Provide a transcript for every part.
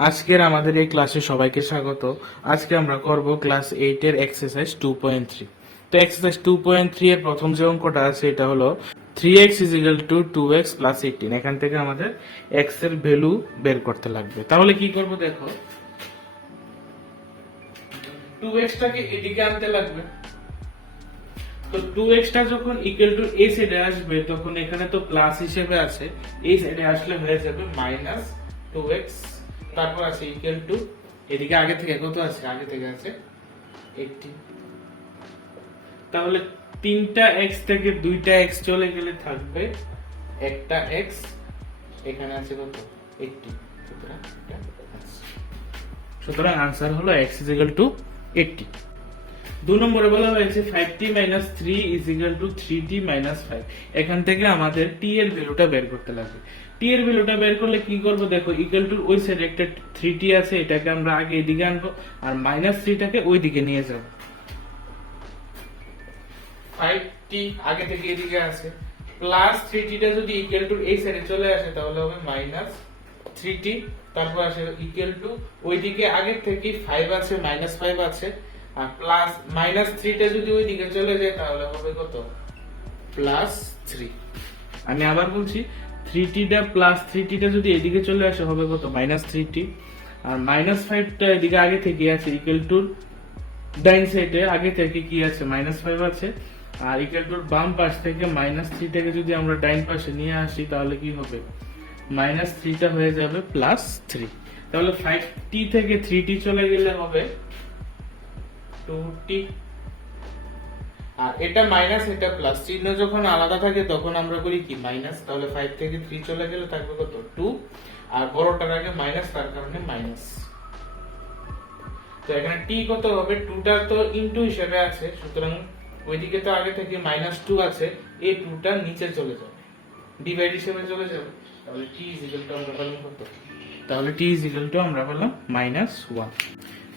আজকের আমাদের এই ক্লাসে সবাইকে স্বাগত। আজকে আমরা করব ক্লাস 8 এর এক্সারসাইজ 2.3। তো এক্সারসাইজ 2.3 এর প্রথম যে অঙ্কটা আছে এটা হলো 3x = 2x + 18। এখান থেকে আমাদের x এর ভ্যালু বের করতে লাগবে। তাহলে কি করব দেখো, 2x টাকে এদিকে আনতে লাগবে। তো 2x টা যখন ইকুয়াল টু এই সাইডে আসবে তখন এখানে তো প্লাস হিসেবে আছে, এই সাইডে আসলে হয়ে যাবে -2x, তারপর আছে ইকুয়াল টু, এদিকে আগে থেকে কত আছে, আগে থেকে আছে 18। তাহলে তিনটা x থেকে দুইটা x চলে গেলে থাকবে একটা x, এখানে আছে কত 80। সুতরাং आंसर হলো x = 80। 2 নম্বরে বলা হয়েছে 5t - 3 = 3t - 5। এখান থেকে আমাদের t এর ভ্যালুটা বের করতে লাগবে। t এর ভ্যালুটা বের করলে কি করব দেখো, ইকুয়াল টু ওই সাইডে একটা 3t আছে, এটাকে আমরা আগে এদিকে আনবো আর -3 টাকে ওই দিকে নিয়ে যাব। 5t আগে থেকে এদিকে আছে, প্লাস 3t টা যদি ইকুয়াল টু এই সাইডে চলে আসে তাহলে হবে -3t, তারপর আসে ইকুয়াল টু ওইদিকে আগে থেকে 5 আছে, -5 আছে, আর প্লাস -3 টা যদি ওই দিকে চলে যায় তাহলে হবে কত, +3। আমি আবার বলছি, 3t টা প্লাস 3t টা যদি এদিকে চলে আসে হবে কত, -3t, আর -5 টা এদিকে আগে থেকে আছে ইকুয়াল টু ডাইন সাইডে আগে থেকে কি আছে, -5 আছে, আর ইকুয়াল টু বাম পাশ থেকে -3 থেকে যদি আমরা ডাইন পাশে নিয়ে আসি তাহলে কি হবে, -3 টা হয়ে যাবে +3। তাহলে 5t থেকে 3t চলে গেলে হবে 2t, আর এটা মাইনাস এটা প্লাস, চিহ্ন যখন আলাদা থাকে তখন আমরা করি কি মাইনাস। তাহলে 5 থেকে 3 চলে গেলে থাকবে কত 2, আর বড়টার আগে মাইনাস, তার কারণে মাইনাস। তো এখানে t কত হবে, 2 টা তো ইনটু হিসেবে আছে, সুতরাং ওইদিকে তো আগে থেকে -2 আছে, এই 2 টা নিচে চলে যাবে, ডিভাইড হিসেবে চলে যাবে। তাহলে t = আমরা পেলাম কত, তাহলে t = আমরা পেলাম -1।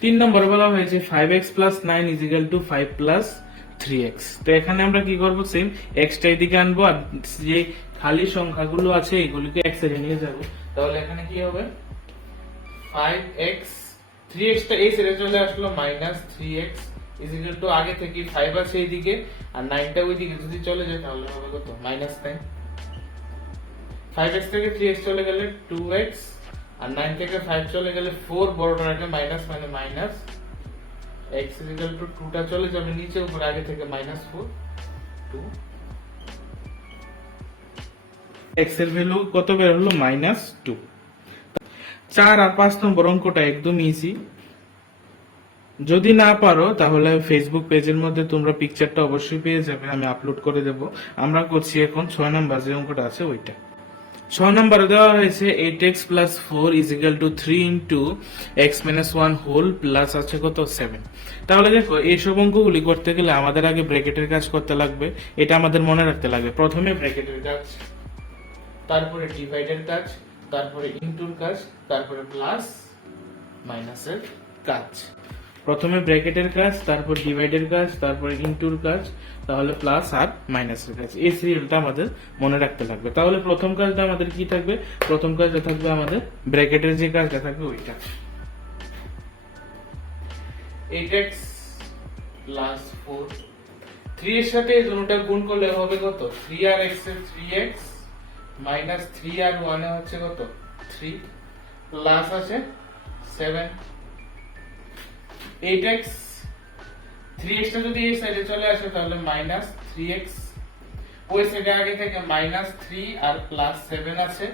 3 নম্বরে বলা হয়েছে 5x + 9 = 5 + 3x। তো এখানে আমরা কি করব, সেম x টা এদিকে আনবো আর যে খালি সংখ্যাগুলো আছে এগুলোকে x এর নিয়ে যাব। তাহলে এখানে কি হবে, 5x, 3x টা এই সাইডে চলে আসলো, -3x = আগে থেকে 5 আছে এইদিকে, আর 9 টা ওইদিকে যদি চলে যায় তাহলে হবে কত, -9। 5x থেকে 3x চলে গেলে 2x, আর 9 থেকে 5 চলে গেলে 4, বড়টার আগে মাইনাস মানে মাইনাস, x = 2 টা চলে যাবে নিচে, উপর আগে থেকে -4, 2। x এর ভ্যালু কত বের হলো, -2। 4 আর 5 নম্বর অঙ্কটা একদম ইজি। যদি না পারো তাহলে ফেসবুক পেজের মধ্যে তোমরা পিকচারটা অবশ্যই পেয়ে যাবে, আমি আপলোড করে দেব। আমরা করছি এখন 6 নম্বর যে অঙ্কটা আছে ওইটা। 6 নম্বরে দেওয়া হয়েছে 8x + 4 = 3 × x - 1 হোল প্লাস আছে কত 7। তাহলে দেখো, এইসব অঙ্কগুলি করতে গেলে আমাদের আগে ব্র্যাকেটের কাজ করতে লাগবে, এটা আমাদের মনে রাখতে লাগবে। প্রথমে ব্র্যাকেটের কাজ, তারপরে ডিভাইডের কাজ, তারপরে ইনটুর কাজ, তারপরে প্লাস মাইনাসের কাজ। প্রথমে ব্র্যাকেটের কাজ, তারপর ডিভাইডের কাজ, তারপরে ইনটুর কাজ, তাহলে প্লাস আর মাইনাসের কাজ। এই সিরিয়ালটা আমাদের মনে রাখতে লাগবে। তাহলে প্রথম কাজটা আমাদের কি থাকবে, প্রথম কাজটা থাকবে আমাদের ব্র্যাকেটের যে কাজটা থাকবে ওইটা, 8x + 4, 3 এর সাথে এই দুটোটা গুণ করলে হবে কত, 3 আর x এর 3x, -3 আর 1 এ হচ্ছে কত 3, প্লাস আছে 7। 8x, 3x টা যদি এই সাইডে চলে আসে তাহলে -3x, ওই সাইডে আগে থেকে -3 আর +7 আছে,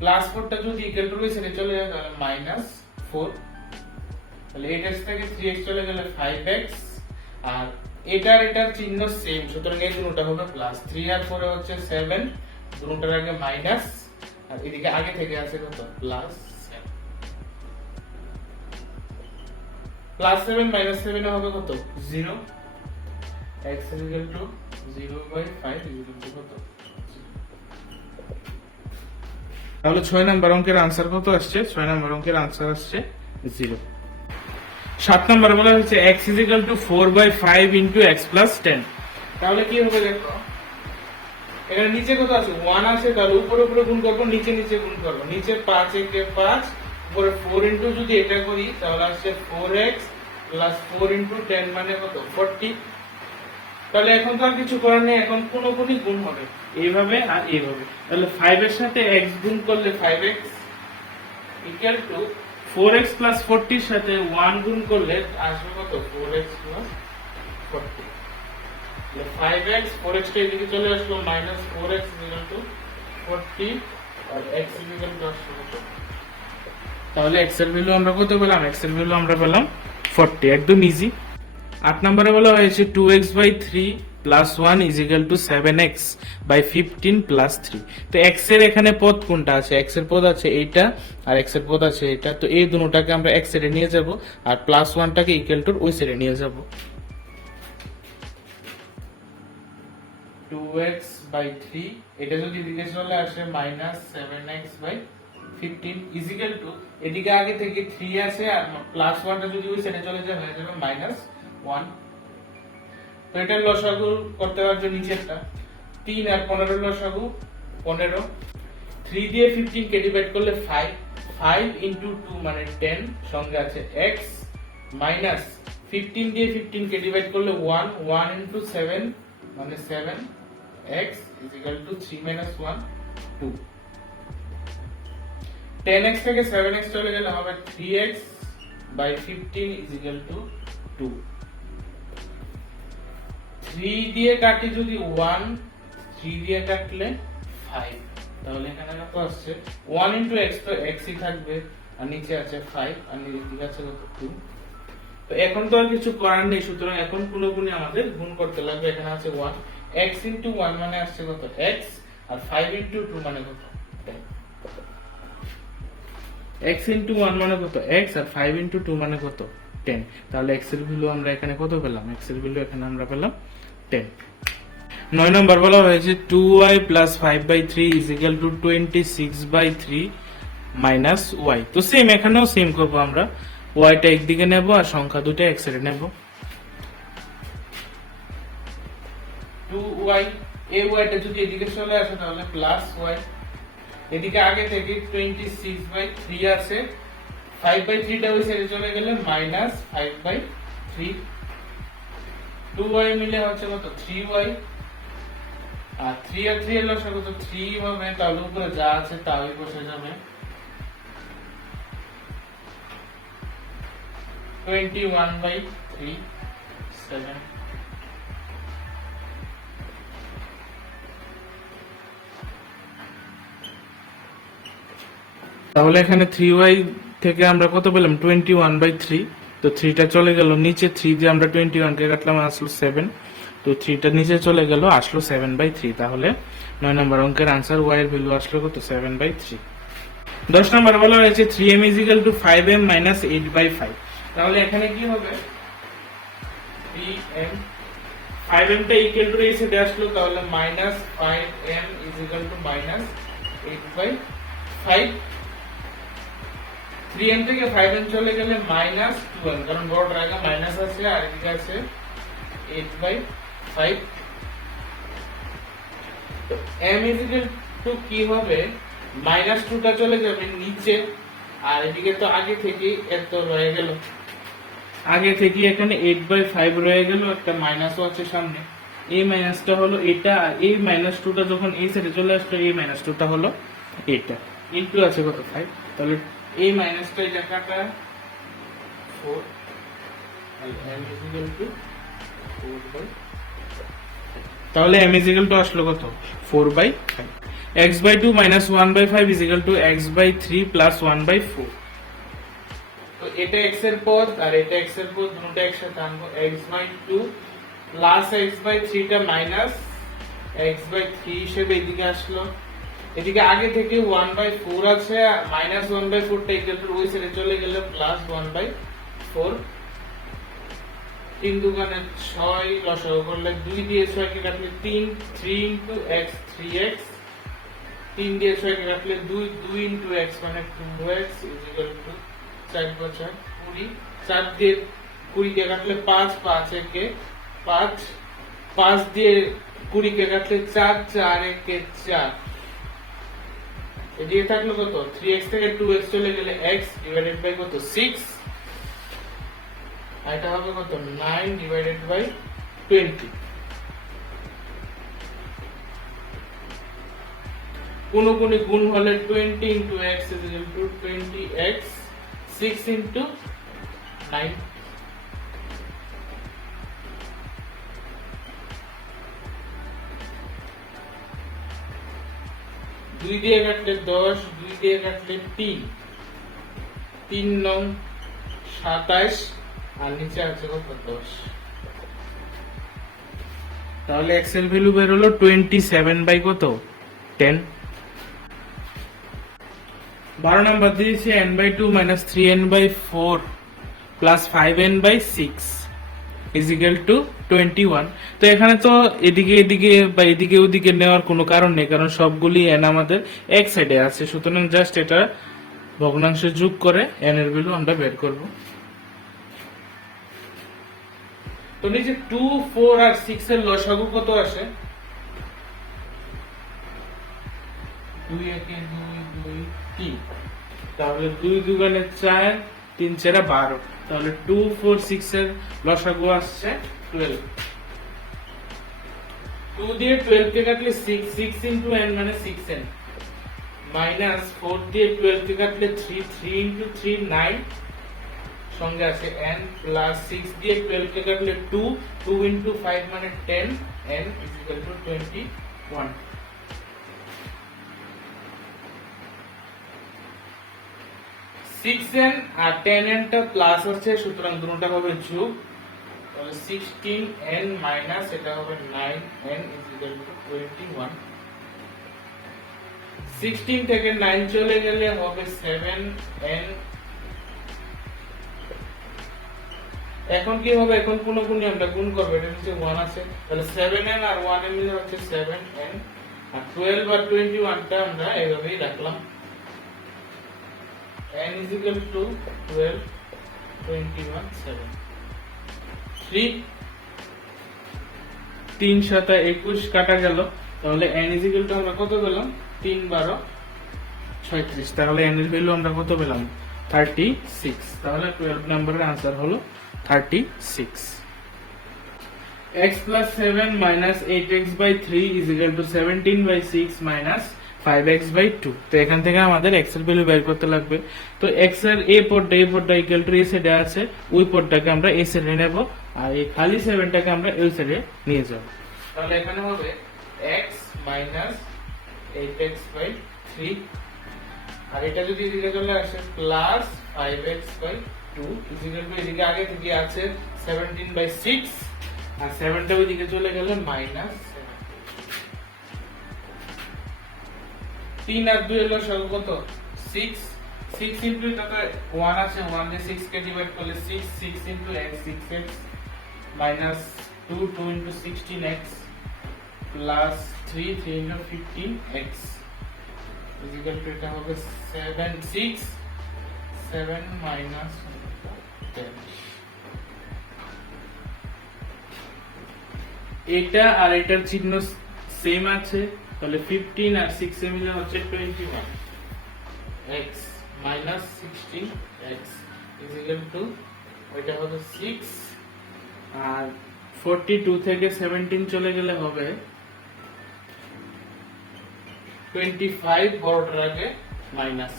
+4 টা যদি ইকুয়াল টু ওই সাইডে চলে যায় তাহলে -4। তাহলে 8x থেকে 3x চলে গেলে 5x, আর এটার চিহ্ন সেম, সুতরাং এই দুটোটা হবে প্লাস, 3 আর 4 এ হচ্ছে 7, দুটোটার আগে মাইনাস, আর এদিকে আগে থেকে আছে কত +7। +7 - 7 এ হবে কত 0, x = 0/5 = কত। তাহলে 6 নম্বর অঙ্কের आंसर কত আসছে, 6 নম্বর অঙ্কের आंसर আসছে 0। 7 নম্বরে বলা হচ্ছে x = 4/5 × x + 10। তাহলে কি হবে দেখো, এখানে নিচে কত আছে 1 আছে, তাহলে উপরে উপরে গুণ করব, নিচে নিচে গুণ করব, নিচে 5 × 5 উপরে 4 ইনটু যদি এটা করি তাহলে আসছে 4x প্লাস 4 ইনটু 10 মানে কত 40। তাহলে এখন তো আর কিছু করার নেই, এখন কোন কোনই গুণ হবে এইভাবে আর এইভাবে। তাহলে 5 এর সাথে x গুণ করলে 5x equal to 4x plus 40 এর সাথে 1 গুণ করলে আসবে কত 4x প্লাস 40। তাহলে 5x 4x টা এদিকে চলে আসলো মাইনাস 4x ইকুয়াল টু 40 আর x ইকুয়াল টু আসলো কত। তাহলে x এর ভ্যালু আমরা কত পেলাম, x এর ভ্যালু আমরা পেলাম 40, একদম ইজি। 8 নম্বরে বলা হয়েছে 2x/3 plus 1 is equal to 7x/15 plus 3। তো x এর এখানে পদ কোনটা আছে, x এর পদ আছে এইটা আর x এর পদ আছে এটা। তো এই দুটোটাকে আমরা x সাইডে নিয়ে যাব আর প্লাস 1 টাকে ইকুয়াল টু ওই সাইডে নিয়ে যাব। 2x/3 এটা যদি এদিকে চলে আসে minus 7x/15 is equal to এদিকে আগে থেকে 3 আছে আর প্লাস 1 টা যদি ওই সাইডে চলে যায় হয়ে যাবে মাইনাস 1। তো এটার লসাগু করতে পারছো নিচেরটা 3 আর 15 এর লসাগু 15। 3 দিয়ে 15 কে ডিভাইড করলে 5, 5 ইনটু 2 মানে 10 সঙ্গে আছে x মাইনাস 15 দিয়ে 15 কে ডিভাইড করলে 1, 1 ইনটু 7 মানে 7x is equal to 3 minus 1 2। 10x থেকে 7x চলে গেলে হবে 3x/15 ইজ ইকুয়াল টু 2। 3 দিয়ে কাটি যদি 1, 3 দিয়ে কাটলে 5, তাহলে এখানে কত আসছে 1 ইনটু x, তো x ই থাকবে আর নিচে আছে 5 আর নিচে আছে কত 2। তো এখন তো আর কিছু করার নেই, সুতরাং এখন পুরোপুরি আমাদের গুণ করতে লাগবে। এখানে আছে 1, x ইনটু 1 মানে আসছে কত x আর 5 ইনটু 2 মানে কত x ইনটু 1 মানে কত x আর 5 ইনটু 2 মানে কত 10। তাহলে x এর ভ্যালু আমরা এখানে কত পেলাম, x এর ভ্যালু এখানে আমরা পেলাম 10। 9 নম্বর বলা হয়েছে 2y plus 5/3 is equal to 26/3 minus y। তো সেম এখানেও সেম করব আমরা, y টা একদিকে নেব আর সংখ্যা দুটো x এর নেব। 2y এই y টা যদি এদিকে চলে আসে তাহলে প্লাস y, এদিকে আগে থেকে 26/3 আছে 5/3 টা ওই সাইডে চলে গেলে মাইনাস 5/3। 2y মিলে হচ্ছে কত 3y আর 3 আর 3 এর লসাগু কত 3 হবে, তাহলে উপরে যা আছে তাই বসে যাবে। 21/3 7। তাহলে এখানে 3y থেকে আমরা কত পেলাম 21/3। তো 3 টা চলে গেল নিচে, 3 দিয়ে আমরা 21 কে কাটলাম আসলো 7, তো 3 টা নিচে চলে গেল আসলো 7/3। তাহলে 9 নম্বর অঙ্কের आंसर y এর ভ্যালু আসলো কত 7/3। 10 নম্বর বলা হয়েছে 3m 5m 8/5। তাহলে এখানে কি হবে 3m 5m টা ইকুয়াল টু এই সাইডে আসলো, তাহলে মাইনাস 5m মাইনাস 8/5। 3m থেকে 5m চলে গেলে মাইনাস 2m, কারণ বড়টার আগে মাইনাস আছে আর এদিকে আছে 8/5। তো m কি হবে মাইনাস 2 টা চলে যাবে নিচে আর এদিকে তো আগে থেকে এত রয়ে গেল, আগে থেকে এখানে 8/5 রয়ে গেল, একটা মাইনাসও আছে সামনে। এই মাইনাসটা হলো এটা আর এই মাইনাস 2 টা যখন এই সাইডে চলে আসলো এই মাইনাস 2 টা হলো এটা, ইনটু আছে কত 5, তাহলে এই মাইনাসটা এটা কাটা 4 আর m 4/5। তাহলে m আসলো কত 4/5। x/2 minus 1/5 is equal to x/3 plus 1/4। তো এটা x এর পদ আর এটা x এর পদ, দুটোটা একসাথে আনবো। x/2 প্লাস x/3 টা মাইনাস x/3 হিসেবে এদিকে আসলো, এদিকে আগে থেকে 1/4 আছে আর মাইনাস 1/4 টা ইকুয়াল টু ওই সাইডে চলে গেলে প্লাস 1/4। 3 দুগুণে 6, লসাগু করলে 2 দিয়ে 6 কে কাটলে 3, 3 ইনটু x 3x, 3 দিয়ে 6 কে কাটলে 2, 2 ইনটু x মানে 2x ইজ ইকুয়াল টু 4 × 4 20, 4 দিয়ে 20 কে কাটলে 5, 5 একে 5, 5 দিয়ে 20 কে কাটলে 4, 4 একে 4, এদিকে থাকলো কত 3x থেকে 2x চলে গেলে x ডিভাইডেড বাই কত 6, আর এটা হবে কত 9 ডিভাইডেড বাই 20। কোন গুণ হলে 20 into x is equal to 20x, 6 into 9, দুই দিয়ে কাটলে 10, দুই দিয়ে কাটলে 3, 3 নং 27, আর নিচে আছে কত 10। তাহলে x এর ভ্যালু বের হলো 27 বাই কত 10। 12 নাম্বার দিয়েছে n by 2 minus 3n by 4 plus 5n by 6 is equal to 21। তো এখানে তো এদিকে এদিকে বা এদিকে ওদিকে নেওয়ার কোনো কারণ নেই, কারণ সবগুলি n আমাদের এক সাইডে আছে, সুতরাং জাস্ট এটা ভগ্নাংশে যোগ করে n এর ভ্যালু আমরা বের করব। তো নিচে 2, 4 আর 6 এর লসাগু কত আসে? 2 একে 2, 2 3, তাহলে 2 দুগুণে 4, 3 4 12, তাহলে 2, 4, 6 এর লসাগু আসছে 12। 2 দিয়ে 12 কে কাটলে 6, 6 into n মানে 6n, মাইনাস 4 দিয়ে 12 কে কাটলে 3, 3 into 3 9, সঙ্গে আছে n, প্লাস 6 দিয়ে 12 কে কাটলে 2, 2 into 5 মানে 10, n is equal to 21। n R 10n টা প্লাস আছে, সুতরাং দুটোটা হবে যোগ, তাহলে 16n মাইনাস এটা হবে 9n is equal to 21। 16 থেকে 9 চলে গেলে হবে 7n। এখন কি হবে? এখন কোন গুণে আমরা গুণ করব, এটা নিচে 1 আছে, তাহলে 7n আর 1n মিলে হচ্ছে 7n, আর 12 আর 21 টা আমরা এইভাবেই রাখলাম, n is equal to 12, 21, 7, 3 3 7 21 কাটা গেল, তাহলে n is equal to আমরা কত পেলাম? 3 12 36, তাহলে n এর ভ্যালু আমরা কত পেলাম? 36। তাহলে 12 নম্বরের आंसर হলো 36। x plus 7 minus 8x by 3 is equal to 17 by 6 minus 5x by 2। তো এখান থেকে আমাদের x এর ভ্যালু বের করতে লাগবে। তো x এর এই পদটা ইকুয়াল টু এই সাইডে আছে, ওই পদটাকে আমরা এই সাইডে নেব, আর এই খালি 7 টাকে আমরা এই সাইডে নিয়ে যাব। তাহলে এখানে হবে x minus 8x by 3, আর এটা যদি এদিকে চলে আসে plus 5x by 2 is equal to এদিকে আগে থেকে আছে 17 by 6, আর 7 টা ওইদিকে চলে গেলে মাইনাস 3 আর 2 এর লসাগ কত? 6, 6 ইনটু এটা তো 1 আছে, 1 দিয়ে 6 কে ডিভাইড করলে 6, 6 into x 6x minus 2, 2 into 16x plus 3, 3 into 15x is equal to এটা হবে 7, 6, 7 minus 10। এটা আর এটার চিহ্ন সেম আছে, তাহলে 15 আর 6 এর মিলে হচ্ছে 21, x minus 16x is equal to এটা হবে 6, আর 42 থেকে 17 চলে গেলে হবে 25, বড়টার আগে মাইনাস।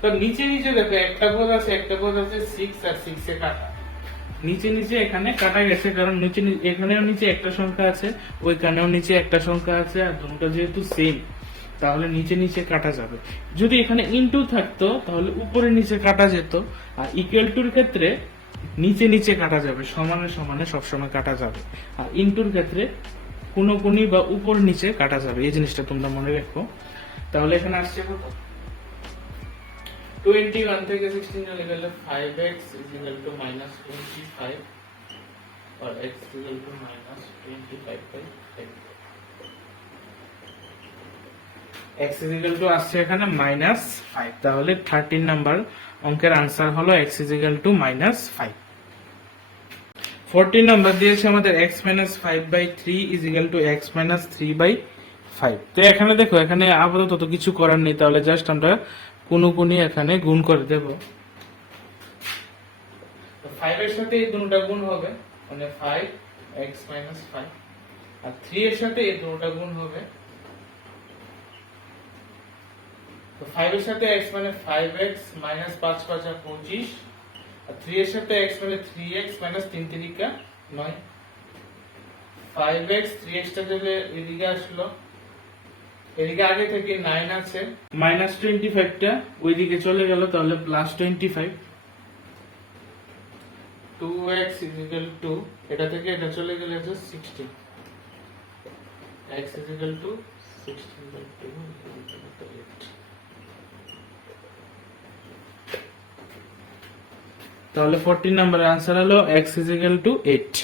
তো নিচে নিচে দেখো একটা পদ আছে 6 আর 6 এ কাটা, নিচে নিচে এখানে কাটা গেছে, কারণ নিচে এখানেও নিচে একটা সংখ্যা আছে, ওইখানেও নিচে একটা সংখ্যা আছে, আর দুটো যেহেতু সেম তাহলে নিচে নিচে কাটা যাবে। যদি এখানে ইনটু থাকতো তাহলে উপরে নিচে কাটা যেত, আর ইকুয়াল টুর ক্ষেত্রে নিচে নিচে কাটা যাবে, সমানে সমানে সবসময় কাটা যাবে, আর ইনটুর ক্ষেত্রে কোনি বা উপর নিচে কাটা যাবে, এই জিনিসটা তোমরা মনে রাখো। তাহলে এখানে আসছে কত? 21 থেকে 16 চলে গেলে 5x is equal to minus 25, or x is equal to minus 25 by 10। x is equal to আসছে এখানে minus 5, তাহলে 13 নাম্বার অঙ্কের आंसर হলো x is equal to minus 5। 14 number দিয়েছে আমাদের x minus 5 by 3 is equal to x minus 3 by 5। তো এখানে দেখো, এখানে আপাতত তো কিছু করার নেই, তাহলে জাস্ট আমরা কোনি এখানে গুণ করে দেব। 5 এর সাথে এই দুটোটা গুণ হবে, মানে 5x 5, আর 3 এর সাথে এই দুটোটা গুণ হবে। তো 5 এর সাথে x মানে 5x 5 5 25, আর 3 এর সাথে x মানে 3x 3 3 9। 5x 3x টা দিলে এদিকে আসলো, এদিকে আগে থেকে 9 আছে, -25 টা ওইদিকে চলে গেল, তাহলে +25। 2x 2, এটা থেকে এটা চলে গেলে হচ্ছে 16, x 16/2 তাহলে 14 নাম্বার आंसर হলো x 8।